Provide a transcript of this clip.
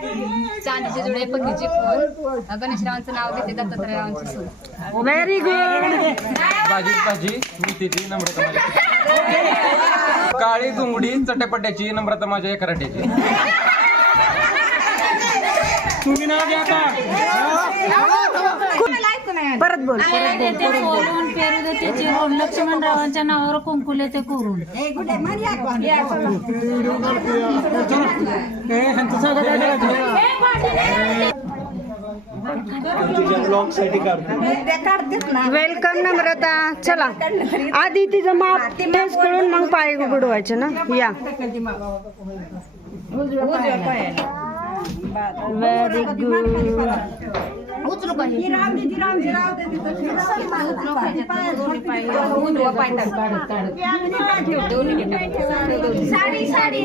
चांदीचे जुडे पत्नीचे फूल गणेशरावांचं नाव घेते दत्तात्रयावांची सून. Very good. भाजी मेथीची नम्रता माझ्या काळी घुंगडी चटपट्याची नम्रता माझ्या कराट्याची. तुम्ही नाव घ्या का परत बोल. पेरू देते चिरून लक्ष्मणरावांच्या नावावर कुंकुले ते करून. वेलकम नम्रता. चला आधी तिचं माप टेस्ट करून मग पाय बुडवायचे ना. या व्हेरी गुड. उचलू का हे? साडी